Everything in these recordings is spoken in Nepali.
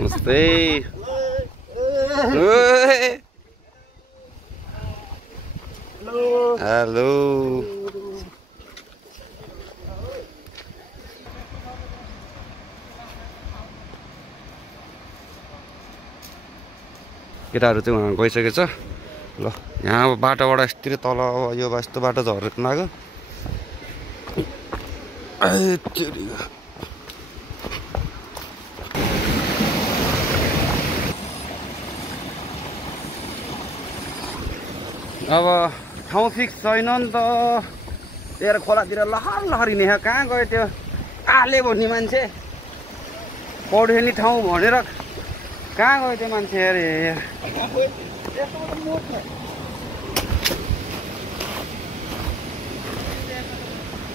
Namaste. Hello. केटाहरु चाहिँ उहाँ गइसकेछ ल यहाँ अब बाटोबाट यस्तै तल यो यस्तो बाटो झरेको लाग्यो अब ठाउँ फिक्स छैन नि त तेरो खोलातिर लहर लहरिने कहाँ गयो त्यो आले भन्ने मान्छे पौडी खेल्ने ठाउँ भनेर कहाँ गयो त्यो मान्छे अरे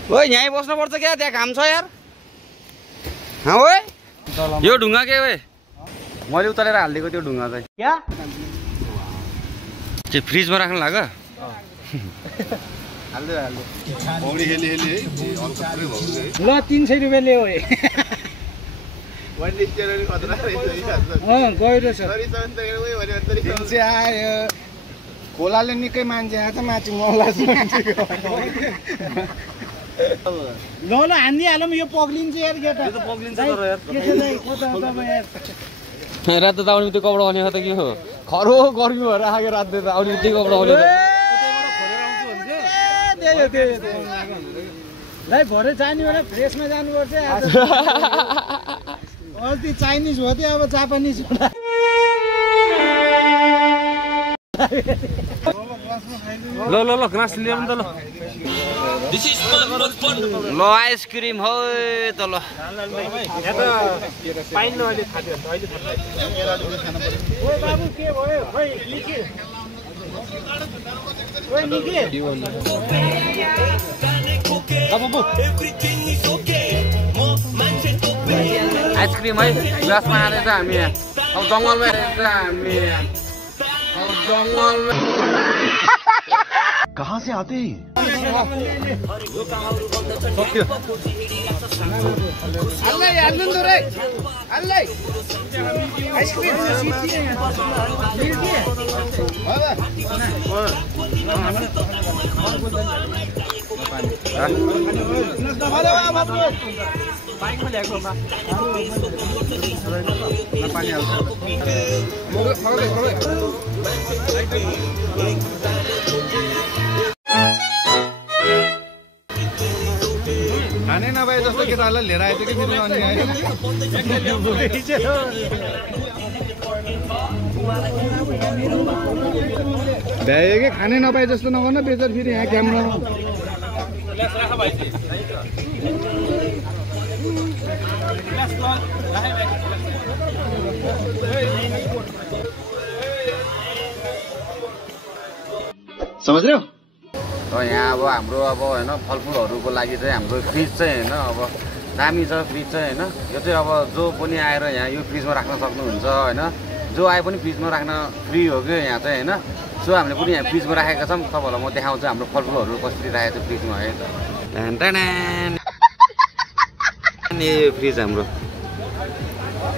ओ यहीँ बस्नुपर्छ क्या त्यहाँ घाम छ यार ओए यो ढुङ्गा के ओए मैले उतालेर हालिदिएको त्यो ढुङ्गा चाहिँ क्या त्यो फ्रिजमा राख्नु लाग्यो ल 300 रुपियाँ ल्याऊ खोलाले निकै मान्छे आएछ माथि मौला ल हानिदिइहालौँ यो पग्लिन्छ यार केटा रात त आउने त्यो कपडा भने त के हो खरो गर्मी भएर आएको रात त आउने त्यो कपडा भने भरे जाने बेला फ्रेसमा जानुपर्छ अस्ति चाइनिज हो त्यो अब जापानिज होला ल ल ल ग्लास लिएर नि त ल ल आइसक्रिम हो त ल पाइन्न अहिले ओए बाबु के भयो खोइ लिखे ओए निके आइसक्रिम है ग्लासमा हालेर हामी अब जङ्गलमा हेरेर हामी अब जङ्गलमा कहाँ से आते हैं खाने नभए जस्तो केटाहरूलाई लिएर आएको थियो कि फेरि अनि भ्यायो कि खाने नपाए जस्तो नगर्न बेचर फेरि यहाँ क्यामेरामा समझ रहे हो यहाँ अब हाम्रो अब होइन फलफुलहरूको लागि चाहिँ हाम्रो फ्रिज चाहिँ होइन अब दामी छ फ्रिज चाहिँ होइन यो चाहिँ अब जो पनि आएर यहाँ यो फ्रिजमा राख्न सक्नुहुन्छ होइन जो आए पनि फ्रिजमा राख्न फ्री हो कि यहाँ चाहिँ होइन सो हामीले पनि यहाँ फ्रिजमा राखेका छौँ तपाईँहरूलाई म देखाउँछु हाम्रो फलफुलहरू कसरी राखेको छ फ्रिजमा है त यो फ्रिज हाम्रो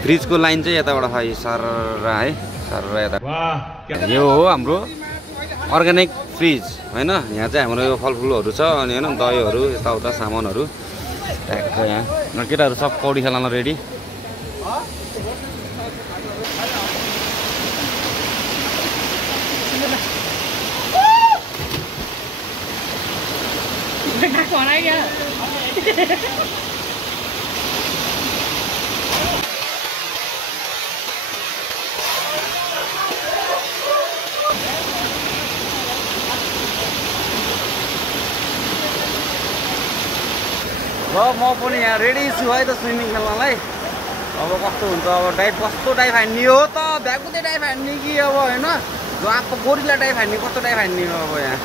फ्रिजको लाइन चाहिँ यताबाट है सर है सर यता यो हो हाम्रो अर्ग्यानिक फ्रिज होइन यहाँ चाहिँ हाम्रो यो फलफुलहरू छ अनि होइन दहीहरू यताउता सामानहरू राखेको छ यहाँ केटाहरू सब पौडी खेल्न रेडी म पनि यहाँ रेडी छु है त स्विमिङ खेल्नलाई अब कस्तो हुन्छ अब डाइभ कस्तो डाइभ हान्ने हो त भ्याकुते डाइभ हान्ने कि अब होइन जो आएको गोरिला डाइभ हान्ने कस्तो डाइभ हान्ने हो अब यहाँ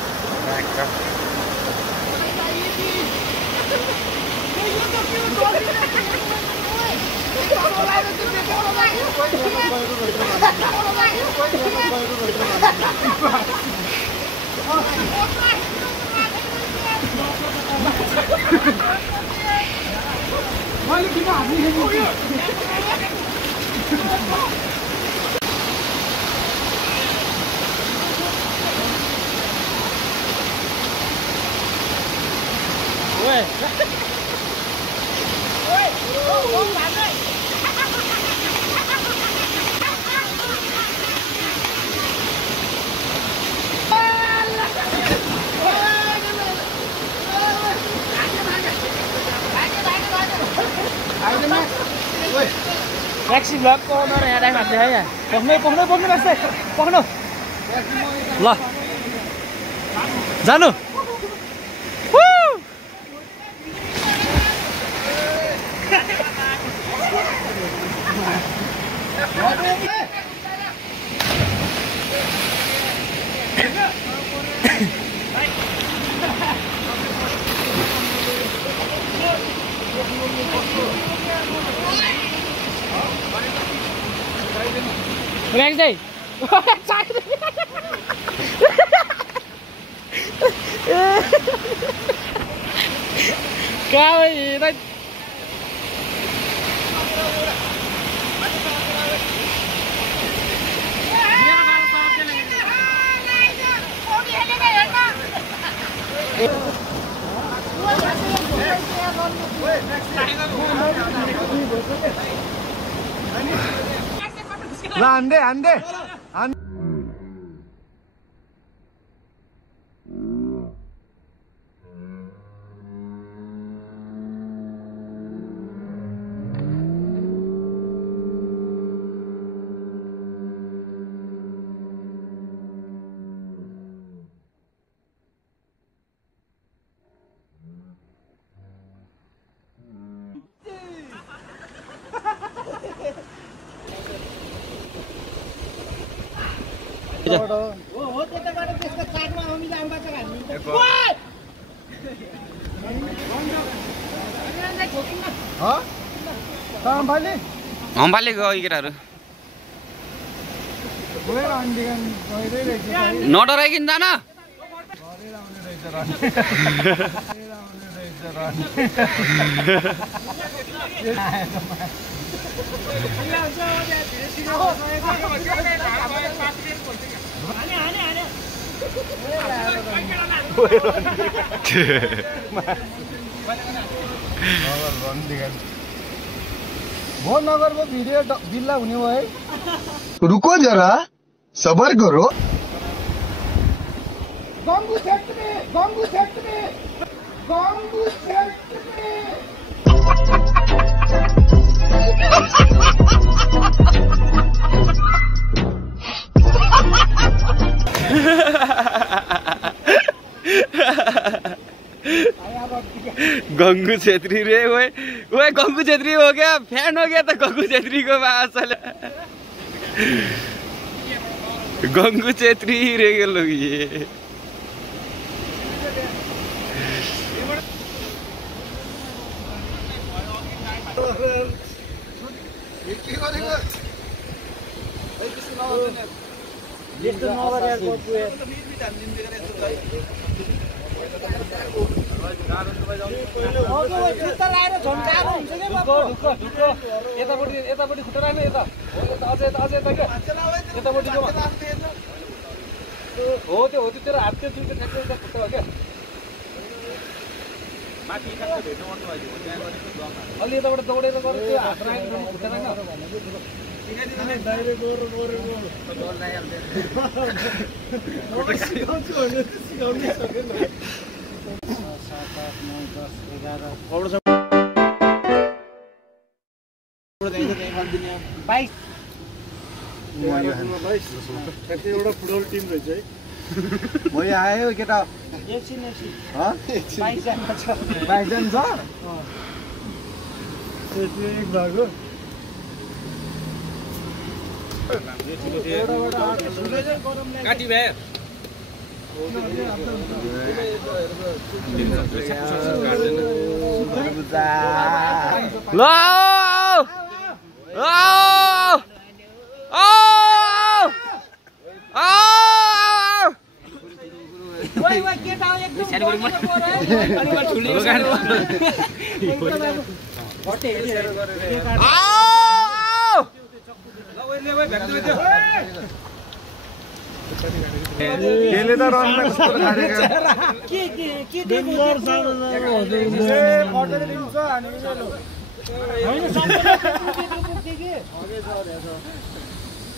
ट्याक्सी ब्लगको ओनर यहाँ डाइभ हान्दै है यहाँ पक्नु बस्दै पक्नु ल जानु Rang đi. Cao gì đây? ल हान्दै हान्दै हम्फाले गयो केटाहरू नडराइकन जान वो नगर को भिडियो बिल्ला हुने हो है रुको जरा सबर करो गंगू फैक्ट्री गंगू छेत्री रे ओए गंगू छेत्री हो गया फैन हो गया तो गंगू छेत्री को असल गंगू छेत्री ही रह गए लोग ये यतापट्टि खुट्टा राख्नु यता अझै यता क्या यतापट्टिको हो त्यो तेरो हात त्यो जुन चाहिँ ठ्याक्कै खुट्टा हो क्या अलि यताबाट दौडेर गएर त्यो हात राख्नु खुट्टा राख्नु एउटा फुटबल टिम रहेछ है म यहाँ आयो केटा एकछिन 22 जना छ एक भाग हो काटी भए ल केले त रन्न कस्तो खारेको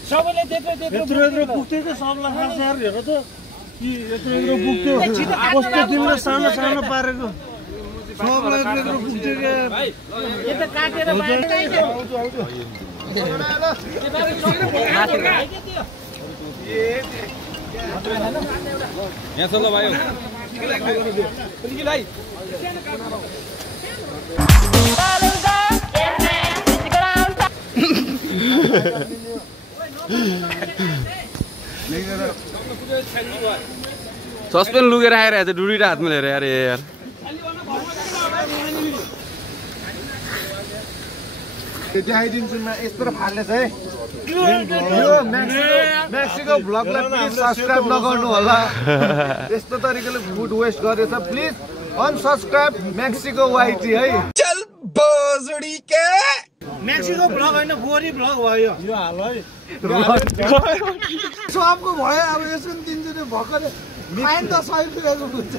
सबैले त्यत्रो पुग्थ्यो सबलाई खास यार हेर त कि यत्रो पुग्थ्यो कस्तो तिमीले सानो सानो पारेको सबलाई यत्रो पुग्थ्यो के यो त काटेर यहाँ चल्लो भाइ सस्पेन लुकेर आएर डुडीटा हातमा लिएर यार यार देखाइदिन्छु म यस्तो फाल्नेछ है यो मेक्सिको भ्लगलाई प्लिज सब्स्क्राइब नगर्नु होला यस्तो तरिकाले फुड वेस्ट गरेछ प्लिज अनसब्स्क्राइब मेक्सिको वाइटी है चल बोजडी के मेक्सिको भ्लग हैन गोरी भ्लग भयो यो हाल है सबको भयो अब यसको दिन्छु नि भर्खर फाइन त 100 रुपैयाँको हुन्छ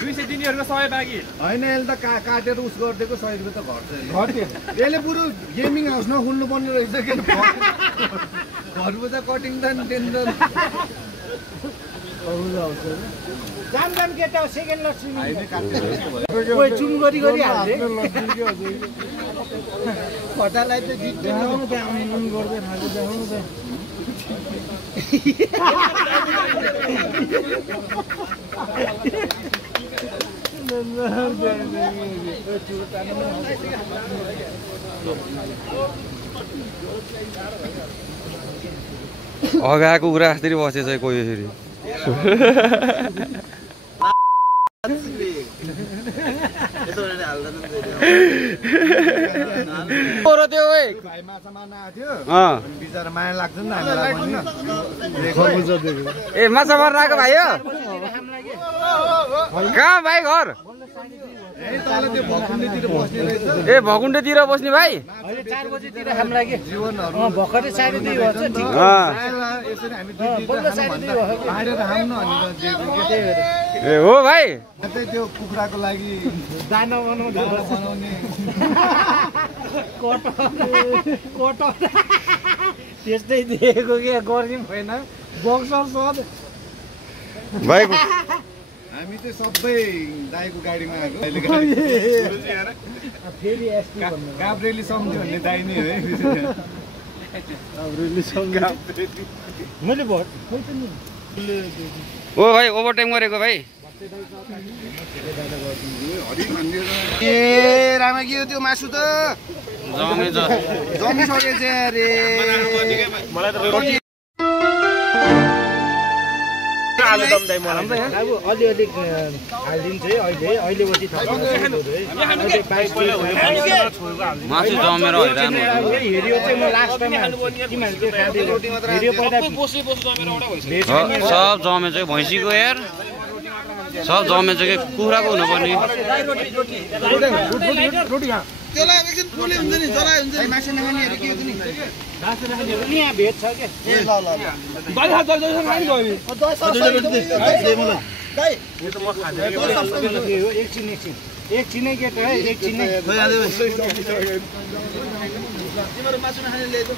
200 दिनेहरुको 100 बाँकी हैन यसले त काटेर उस गर्दिएको 100 रुपैयाँ त घट्यो यसले पुरो गेमिङ हाउस नखुल्नु पर्ने रहेछ के घरको त कटिङ त टेन्डर जाम केटा सेकेन्ड लक्ष्मी ओइ चुम गरी हाल्थे फटालाई त जित्नु त आउनु गर्दै खाएको जाउनु त अगाएको कुरा जस्तै बसेछ कोही फेरि भाइ माछा मार्न आएको थियो बिचारा माया लाग्छ नि हामीलाई ए माछा मार्न आएको भाइ हो कहाँ भाइ घर ए भकुण्डेतिर बस्ने भाइ अहिले 4 बजेतिर हाम लाग्यो जीवनहरु भर्खरै 2:30 भन्छ ठीक यसरी हामी बाहिर हाम्नु अनि ए हो भाइ त्यो कुखुराको लागि दाना बनाउने कोट त्यस्तै दिएको के गर्दिम हैन बक्सर सद भाइ हामी चाहिँ सबै दाइको गाडीमा आएको अहिले फेरि एसटी भन्नु गाब्रेली सम्झ्यो भन्ने दाइ नै है गाब्रेली सम्झ्यो मैले भोट खै त नि ओ भाइ ओभरटाइम गरेको भाइ ए रामा के हो त्यो मासु त जमिसकेछ अरे मलाई त आलुदम दाइ मलाई अब अलिअलि हालिदिन्छ है अहिले बटी मासु जमेर हैरान हेरियो चाहिँ म लास्ट टाइम तिमीहरुले खाँदै हेरियो पहिला सब जमेछ भैँसीको यार सब जमेछ के कुखुराको हुनुपर्ने त्यसलाई एकछिन पोले हुन्छ नि जलाइ हुन्छ नि मासु नखानेहरु के हुन्छ नि नि यहाँ भेट छ के ए ल दाइ हात दाइ खाइ गयो दाइ यो त म खाँदै एकछिनै केटा है एकछिनै तिम्रो मासु नखाने ल्याइदो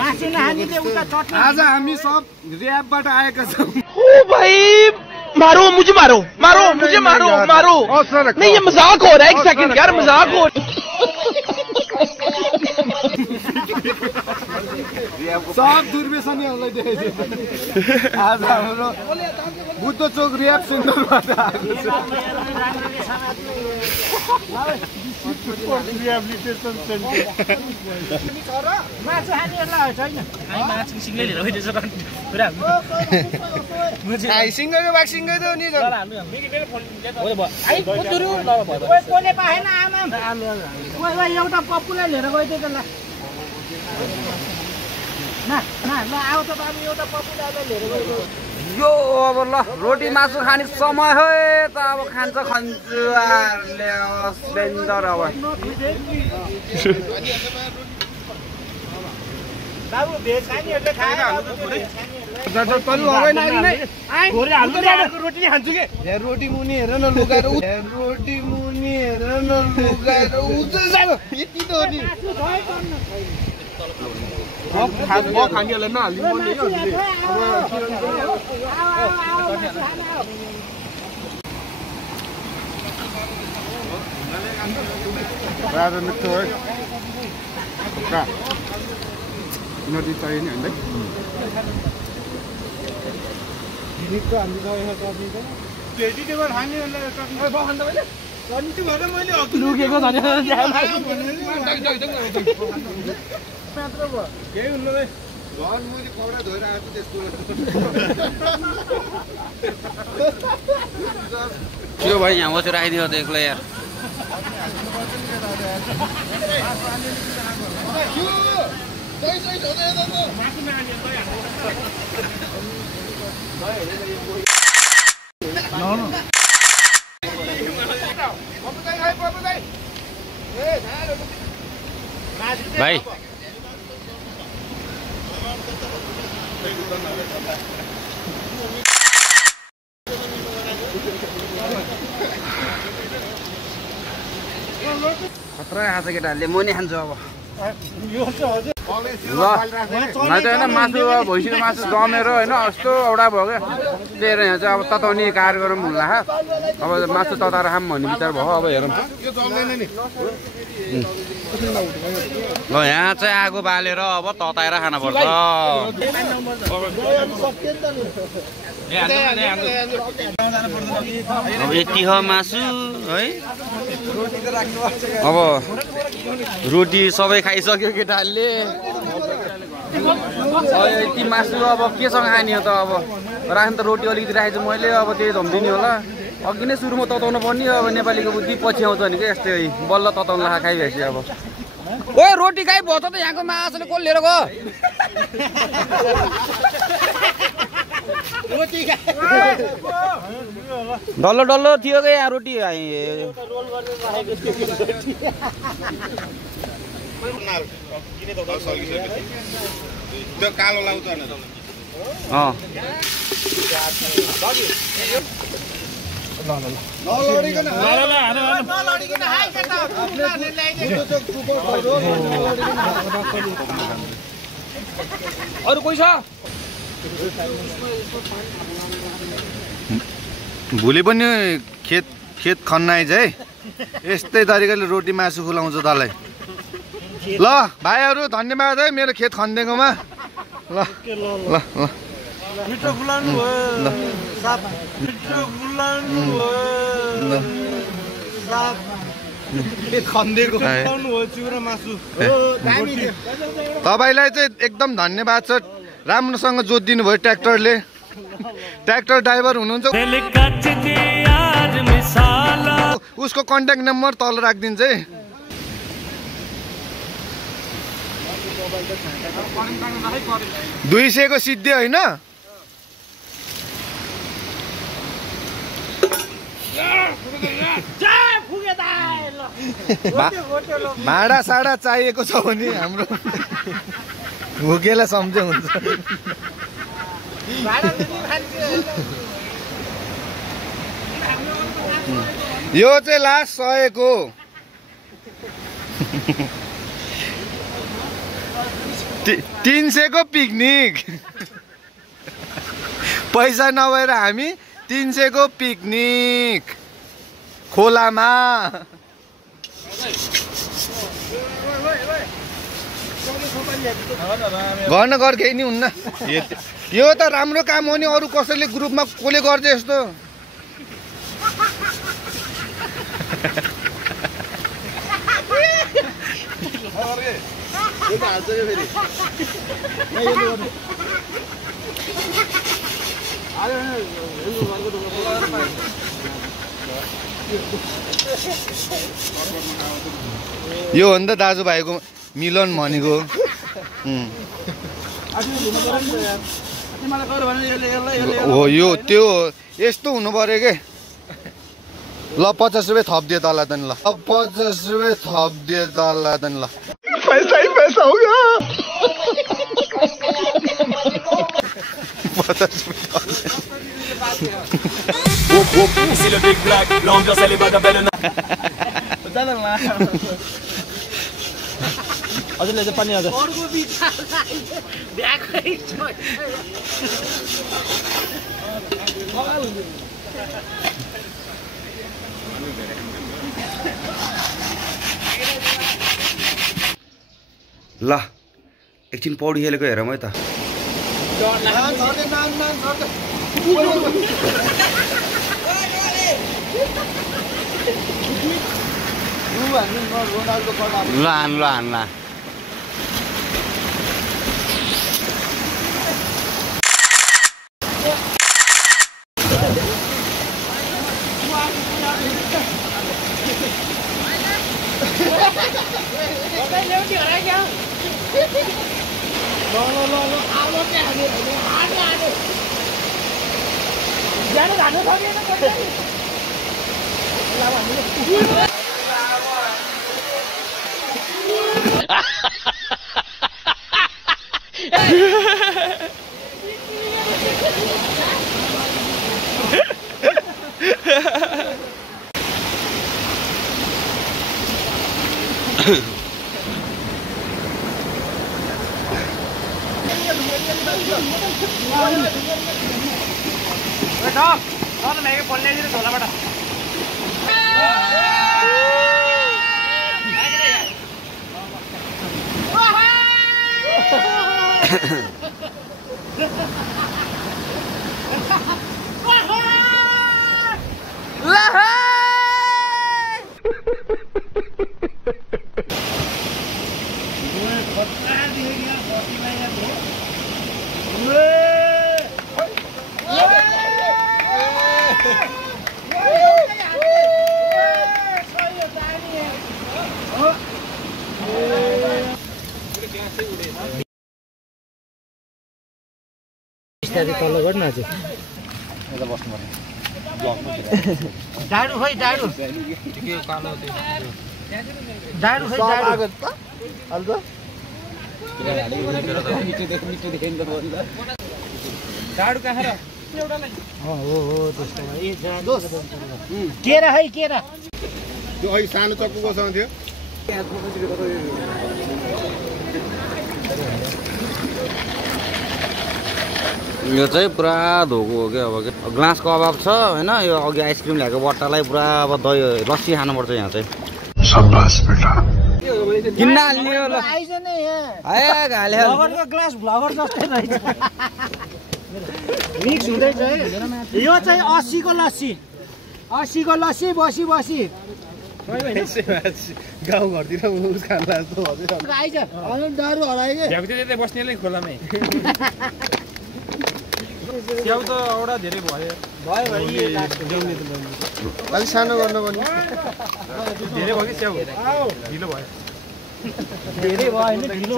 मासु नखाने चाहिँ उता चट्नी आज हामी सब र्याबबाट आएका छौं ओ भाई मारो मुझे मारो मुझे मारो नहीं ये मजाक हो रहा है 1 सेकंड यार मजाक हो सब दुर्व्यसनीहरूलाई देखाइदियो आज हाम्रो बुद्ध चोक रियाब सेन्टरबाट आएको छ मासु खानेहरूलाई छैन मासु सिङ्गै लिएर गइदिएछ पुरा सिङ्गै बाग त नि कोले पाएन आमा एउटा पप्पुलाई लिएर गइदिएको ल ल आऊ त बाबु एउटा पप्पुलाई लिएर गइदिएको यो अब ल रोटी मासु खाने समय हो त अब खान्छ खन्जुवारले स्पेन्डर अब बाबु भेज खानेहरूले खाएर रोटी नै खान्छु के रोटी मुनि हेर न लुगाएर रोटी मुनि हेर न लुगाएर यति त हो नि खानेहरूलाई नहालिदिनु राजा मिठो है नदी चाहियो नि हामीलाई लुकेको त्यो भाइ यहाँ बसेर आइदियो त एक्लै यार भाइ खतरा खान्छ केटाहरूले म नि खान्छु अब ल होइन मासु भैँसीको मासु जमेर होइन यस्तो एउटा भयो क्या त्यही यहाँ चाहिँ अब तताउने कार्यक्रम हुन्ला अब मासु तताएर खाऊँ भन्ने विचार भयो अब हेरौँ ल यहाँ चाहिँ आगो बालेर अब तताएर खानुपर्छ अब यति हो मासु है अब रोटी सबै खाइसक्यो केटाहरूले यति मासु अब केसँग खाने हो त अब राख्नु त रोटी अलिकति राखेको छु मैले अब त्यही धम्दिने होला अघि नै सुरुमा तताउनु पर्ने अब नेपालीको बुद्धि पछि आउँछ नि क्या यस्तै बल्ल तताउनु खाइभएपछि अब ओ रोटी खाइ भयो त यहाँको मासुले कसले लिएर गयो डल्लो डल्लो थियो क्या यहाँ रोटी कालो लाउँछ अरू कोही छ भोलि पनि खेत खन्न आइज है यस्तै तरिकाले रोटी मासु खुलाउँछ तँलाई ल भाइहरू धन्यवाद है मेरो खेत खनिदिएकोमा ल ल ल मिठो खुलाउनु भयो मिठो खुलाउनु भयो खनिदिएको चिउरा मासु तपाईँलाई चाहिँ एकदम धन्यवाद छ राम्रोसँग जोतिदिनु भयो ट्र्याक्टरले ट्र्याक्टर ड्राइभर हुनुहुन्छ उसको कन्ट्याक्ट नम्बर तल राखिदिन्छ है दुई सयको सिद्धि होइन भाडा साडा चाहिएको छ भने हाम्रो भुकेलाई सम्झे हुन्छ यो चाहिँ लास्ट 100 को 300 को पिकनिक पैसा नभएर हामी 300 को पिकनिक खोलामा गर्न गर केही नि हुन्न यो त राम्रो काम हो नि अरू कसैले ग्रुपमा कसले गर्छ यस्तो यो हो नि त दाजुभाइको मिलन भनेको। हो यो त्यो यस्तो हुनु पर्यो के। ल 50 रुपियाँ थपिदिए तँलाई त नि ल 50 रुपियाँ थपिदिए तँलाई त नि ल पैसा ही पैसा होगा। 50 रुपियाँ Ici le Big Black, l'ambiance elle est bagabelle. हजुरले चाहिँ पानी हजुर ल एकछिन पौडी खेलेको हेरौँ है त। ल हान्ला तल गर्नु आज डाडु खै डाडु डाडु खै डाडु डाडु कहाँ र हो त्यस्तो केरा है केरा त्यो अहिले सानो चक्कु कोसँग थियो यो चाहिँ पुरा धोको हो क्या। अब ग्लासको अभाव छ होइन। यो अघि आइसक्रिम ल्याएको बट्टालाई पुरा अब दही लस्सी खानुपर्छ यहाँ चाहिँ। शाबाश बेटा। किन्न हाल्ने हो ल आइज नि यहाँ आए हाल्यो भ्लगरको ग्लास भ्लगर जस्तै रहेछ मिक्स हुँदैछ है। यो चाहिँ 80 को लस्सी 80 को लस्सी बसी बसी गाउँ घरतिर मुस खान्ला जस्तो हजुर आइज अनि दारु हरायो के झ्याउ चाहिँ बस्नेले खोलामै स्याउ त एउटा धेरै भयो अलिक सानो गर्नुपर्ने धेरै भयो कि स्याउ ढिलो भयो धेरै भयो हैन ढिलो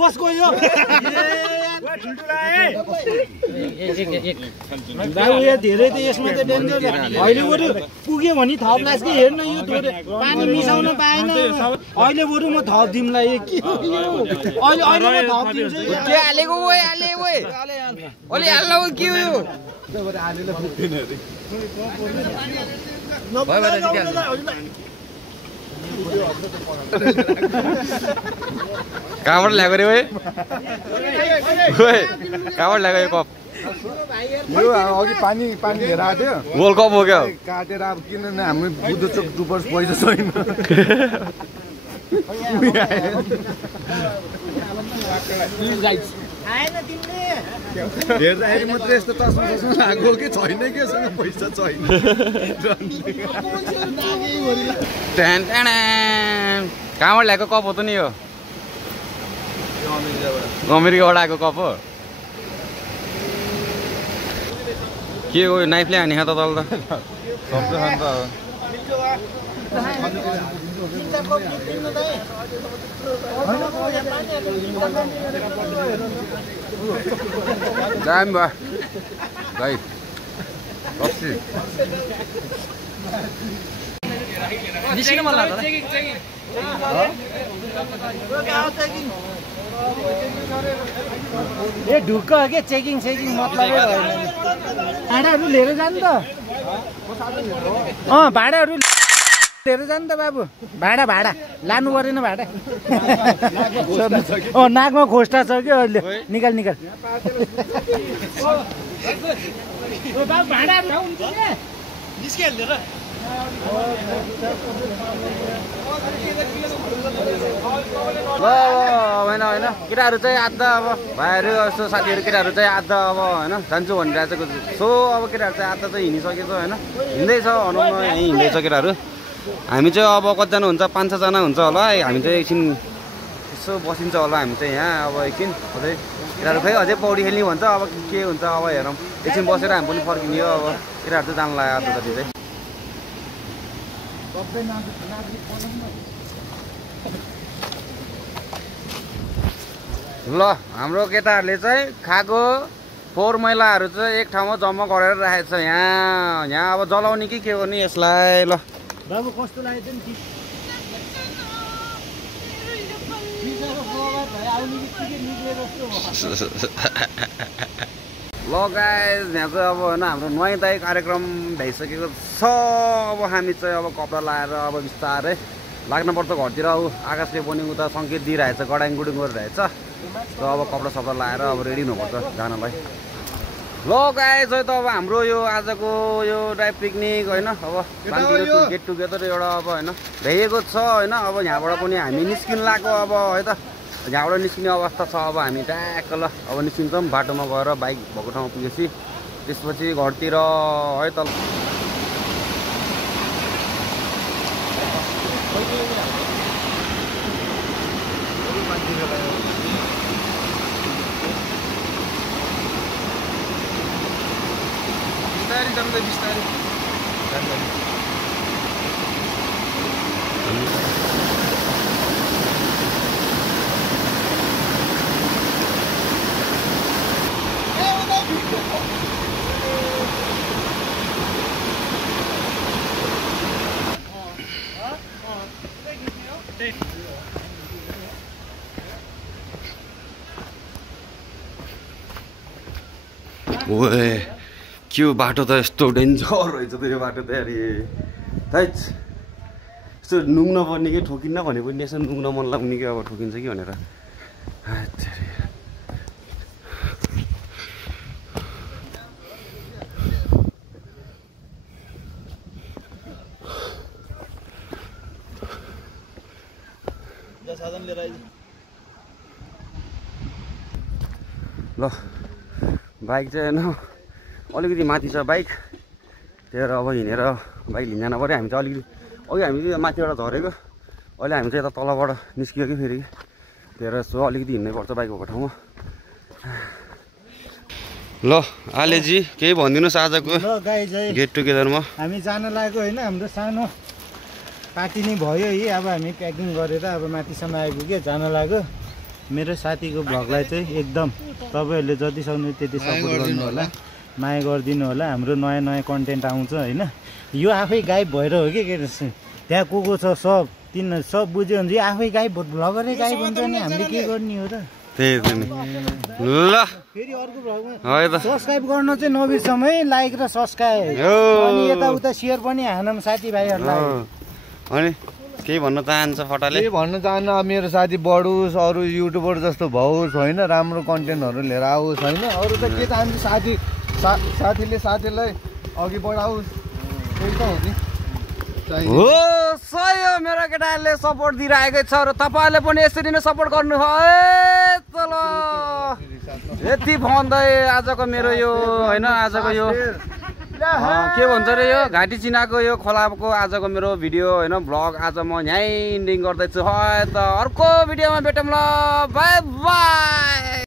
कसको यो धेरै त यसमा त डेन्जर अहिले बरु पुग्यो भने थप लास कि हेर्न यो थोरै पानी मिसाउन पाएन अहिले बरु म थप दिमलाई के अहिले अहिले म थप दिन्छु के हालेको ओए हाले ओए ओले हाल्ला ओ के हो यो कहाँबाट ल्याएको रे ओए कहाँबाट ल्याएको यो कप यो अघि पानी हेर आयो वर्ल्ड कप हो क्या काटेर अब किन हाम्रो बुद्धचोक डुपर्स पैसा छैन हेर्दाखेरि मात्रै यस्तो तस्मा लाग्यो कि छैन कि पैसा छैन कहाँबाट ल्याएको कप हो त नि यो अमेरिकाबाट आएको कप हो के हो नाइफले हाने त तल त दामी भयो भाइ लस्सी निस्किन मन लाग्छ ए ढुक्क के चेकिङ मतलबै भएन भाँडाहरू लिएर जानु त भाँडाहरू लिएर जानु त बाबु भाडा लानु परेन भाडा नाकमा खोस्टा छ कि अहिले निकाल होइन केटाहरू चाहिँ आधा अब भाइहरू यस्तो साथीहरू केटाहरू चाहिँ आधा अब होइन जान्छु भनिरहेको छ सो अब केटाहरू चाहिँ आधा चाहिँ हिँडिसकेछ होइन हिँड्दैछ भनौँ न यहीँ हिँड्दैछ केटाहरू हामी चाहिँ अब कतिजना हुन्छ 5-6 जना हुन्छ होला हामी चाहिँ एकछिन यसो बसिन्छ होला हामी चाहिँ यहाँ अब एकछिन अझै केटाहरू खै अझै पौडी खेल्ने भन्छ अब के हुन्छ अब हेरौँ एकछिन बसेर हामी पनि फर्किने हो अब केटाहरू चाहिँ जानु लाग्यो आधा जति चाहिँ ल हाम्रो केटाहरूले चाहिँ खाएको फोहोर मैलाहरू चाहिँ एक ठाउँमा जम्मा गरेर राखेको छ यहाँ अब जलाउने कि के गर्ने यसलाई ल बाबु कस्तो लाग्यो नि ल गाइस यहाँ चाहिँ अब होइन हाम्रो नुहाइधुवाइ कार्यक्रम भइसकेको छ अब हामी चाहिँ अब कपडा लगाएर अब बिस्तारै लाग्नुपर्छ घरतिर अब आकाशले पनि उता सङ्केत दिइरहेछ गडाङ गुडुङ गरिरहेछ त अब कपडा सपडा लगाएर अब रेडी हुनुपर्छ जानलाई ल गाइस है त अब हाम्रो यो आजको यो ड्राइभ पिकनिक होइन अब गेट टुगेदर एउटा अब होइन भ्याइएको छ होइन अब यहाँबाट पनि हामी निस्किन लाग्यो अब है त यहाँबाट निस्किने अवस्था छ अब हामी ट्याक्क ल अब निस्किन्छौँ बाटोमा गएर बाइक भएको ठाउँमा पुगेपछि त्यसपछि घरतिर है त बिस्तारै ओए के बाटो त यस्तो डेन्जर रहेछ त यो बाटो त अरे हैट यस्तो नुङ्न पर्ने कि ठोकिन्न भने पनि यसो नुङ्न मन लाग्ने कि अब ठोकिन्छ कि भनेर ल बाइक चाहिँ होइन अलिकति माथि छ बाइक त्यही अब हिँडेर बाइक लिन जानु पऱ्यो हामी चाहिँ अलिकति अघि हामी चाहिँ माथिबाट झरेको अहिले हामी चाहिँ यता तलबाट निस्कियो कि फेरि त्यही यसो अलिकति हिँड्नै पर्छ बाइक भएको ठाउँमा ल आलेजी केही भनिदिनुहोस् आजको गेट टुगेदरमा हामी जान लाग्यो होइन हाम्रो सानो पार्टी नै भयो है अब हामी प्याकिङ गरेर अब माथिसम्म आइपुग्यो जान लाग्यो मेरो साथीको भ्लगलाई चाहिँ एकदम तपाईँहरूले जति सक्नु त्यति सपोर्ट गर्नु होला माया गरिदिनु होला हाम्रो नयाँ नयाँ कन्टेन्ट आउँछ होइन यो आफै गायब भएर हो कि त्यहाँ को छ सब बुझ्यो भने चाहिँ आफै गायब भ्लगरै गायब हुन्छ नि हामीले के गर्ने हो र त्यही ल फेरि अर्को भ्लगमा सब्सक्राइब गर्न चाहिँ नबिर्सौँ है लाइक र सब्सक्राइब अनि यताउता सेयर पनि हानौँ साथीभाइहरूलाई अनि केही भन्न चाहन्छ फटाले? के भन्न चाहन्न, मेरो साथी बढोस्, अरू युट्युबर जस्तो भओस् होइन, राम्रो कन्टेन्टहरू लिएर आओस् होइन। अरू त के चाहन्छ, साथीले साथीलाई अघि बढाओस्, त्यही त हो नि। हो सही हो, मेरो केटाहरूले सपोर्ट दिइरहेकै छ र तपाईँहरूले पनि यसरी नै सपोर्ट गर्नु है। चल यति भन्दै आजको मेरो यो होइन, आजको यो के भन्छ अरे यो घाँटी चिनाको यो खोलाको आजको मेरो भिडियो होइन भ्लग आज म यहीँ इन्डिङ गर्दैछु है। त अर्को भिडियोमा भेटौँ ल, बाई बाई।